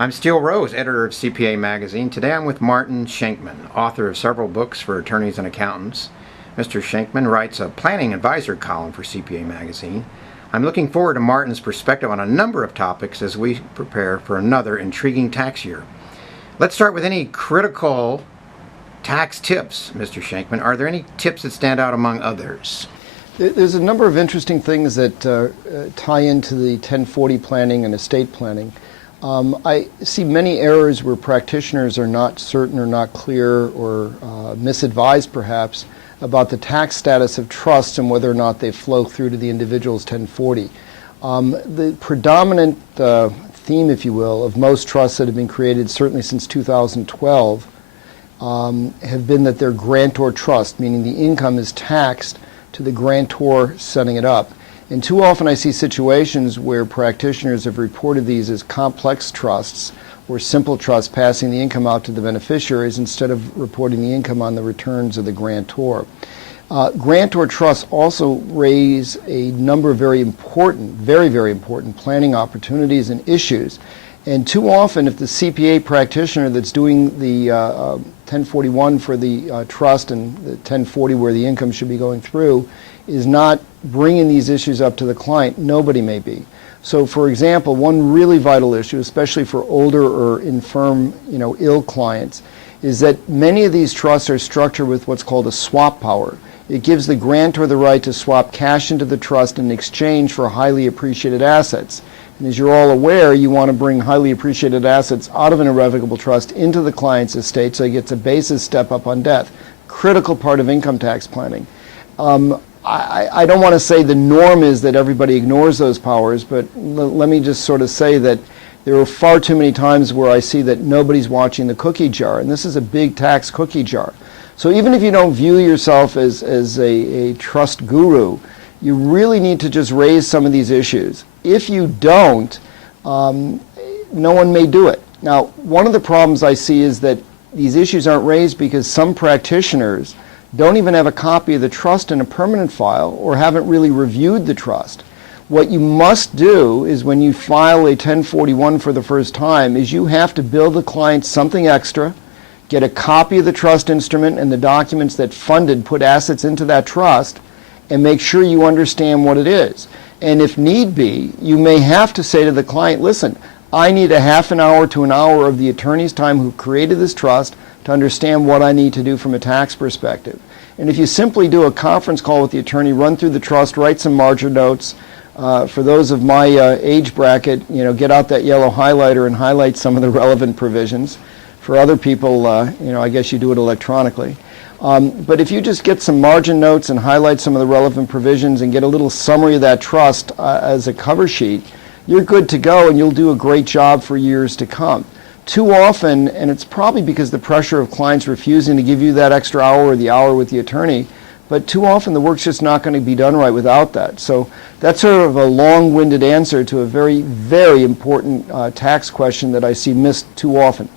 I'm Steele Rose, editor of CPA Magazine. Today I'm with Martin Shenkman, author of several books for attorneys and accountants. Mr. Shenkman writes a planning advisor column for CPA Magazine. I'm looking forward to Martin's perspective on a number of topics as we prepare for another intriguing tax year. Let's start with any critical tax tips, Mr. Shenkman. Are there any tips that stand out among others? There's a number of interesting things that tie into the 1040 planning and estate planning. I see many errors where practitioners are not certain or not clear or misadvised perhaps about the tax status of trusts and whether or not they flow through to the individual's 1040. The predominant theme, if you will, of most trusts that have been created certainly since 2012 have been that they're grantor trust, meaning the income is taxed to the grantor setting it up. And too often I see situations where practitioners have reported these as complex trusts or simple trusts passing the income out to the beneficiaries instead of reporting the income on the returns of the grantor. Grantor trusts also raise a number of very important, very important planning opportunities and issues. And too often if the CPA practitioner that's doing the 1041 for the trust and the 1040 where the income should be going through is not bringing these issues up to the client, nobody may be. So for example, one really vital issue, especially for older or infirm, ill clients, is that many of these trusts are structured with what's called a swap power. It gives the grantor the right to swap cash into the trust in exchange for highly appreciated assets. And as you're all aware, you want to bring highly appreciated assets out of an irrevocable trust into the client's estate so he gets a basis step up on death. Critical part of income tax planning. I don't want to say the norm is that everybody ignores those powers, but let me just sort of say that there are far too many times where I see that nobody's watching the cookie jar, and this is a big tax cookie jar. So even if you don't view yourself as a trust guru, you really need to just raise some of these issues. If you don't, no one may do it. Now, one of the problems I see is that these issues aren't raised because some practitioners don't even have a copy of the trust in a permanent file or haven't really reviewed the trust. What you must do is when you file a 1041 for the first time is you have to bill the client something extra, get a copy of the trust instrument and the documents that put assets into that trust, and make sure you understand what it is. And if need be, you may have to say to the client, listen, I need a half an hour to an hour of the attorney's time who created this trust to understand what I need to do from a tax perspective. And if you simply do a conference call with the attorney, run through the trust, write some margin notes, for those of my age bracket, get out that yellow highlighter and highlight some of the relevant provisions. For other people, I guess you do it electronically. But if you just get some margin notes and highlight some of the relevant provisions and get a little summary of that trust as a cover sheet, you're good to go and you'll do a great job for years to come. Too often, and it's probably because the pressure of clients refusing to give you that extra hour or the hour with the attorney, but too often the work's just not going to be done right without that. So that's sort of a long-winded answer to a very important tax question that I see missed too often.